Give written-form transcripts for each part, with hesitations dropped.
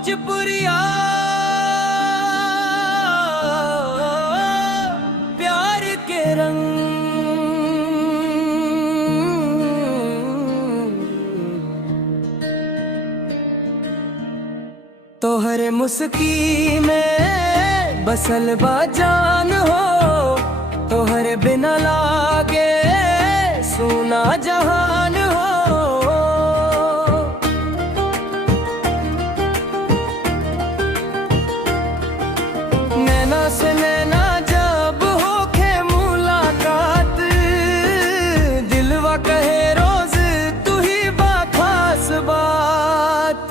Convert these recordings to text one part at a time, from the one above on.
भोजपुरिया प्यार के रंग। तोहरे मुस्की में बसल बा जान हो, तोहरे बिना लागे सुना जहान हो। नैना से नैना जब होखे मुलाकात, दिलवा कहे रोज तू ही बाखास बात।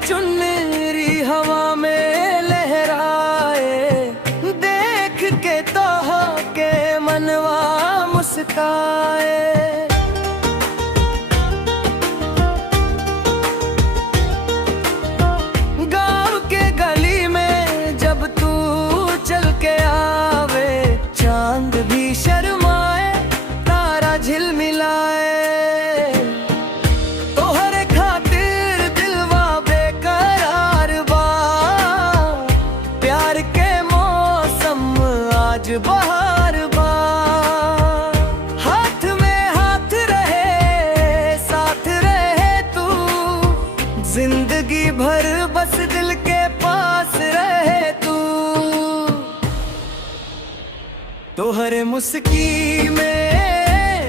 चुनरी हवा में लहराए, देख के तो हो के मनवा मुस्काए। गाँव के गली में जब तू चल के आवे, चांद भी शर्माए तारा झिलमिलाए। बहार बा हाथ में हाथ रहे, साथ रहे तू जिंदगी भर, बस दिल के पास रहे तू। तोहरे मुस्की में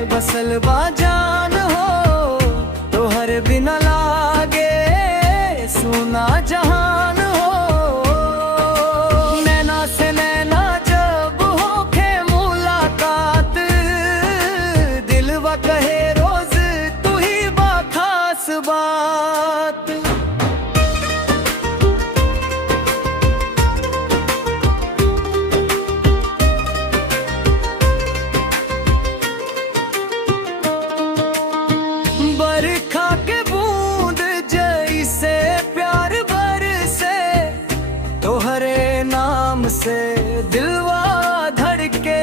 बसल बा जान हो, तोहरे बिना लागे सुना जहान हो। नैना से नैना कहे रोज तू ही बाखास बात। बरखा के बूंद जैसे प्यार बरसे, तोहरे नाम से दिलवा धड़के।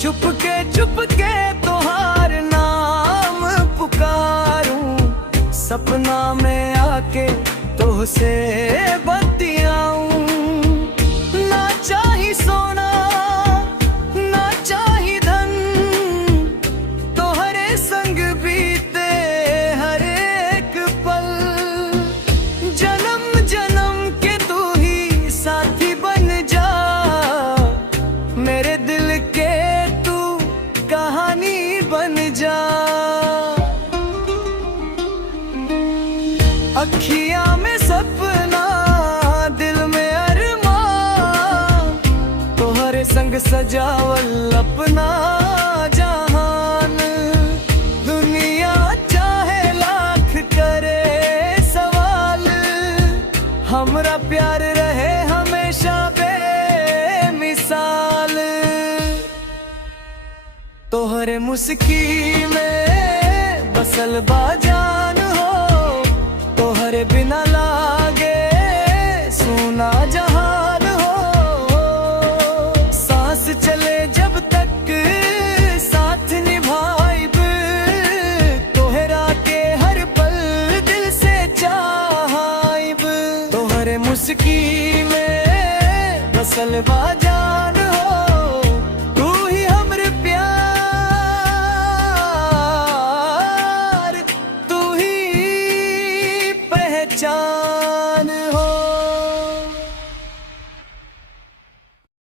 चुपके चुपके सपना में आके तुझसे बतियाऊं। ना चाही सोना ना चाही धन, तोहरे संग बीते हर एक पल। जन्म जन्म के तू ही साथी बन जा, मेरे दिल के तू कहानी बन जा। अखियां में सपना, दिल में अरमान, तोहरे संग सजावल अपना जहान। दुनिया चाहे लाख करे सवाल, हमरा प्यार रहे हमेशा बेमिसाल। तोहरे मुस्की में बसल बा जान हो, तोहरे बिना लागे सुना जहान हो। सांस चले जब तक साथ निभाइब, तोहरा के हर पल दिल से चाहाइब। तोहरे मुस्की में बसल बा जान हो, तू ही हमरे प्यार, तू ही पहचान।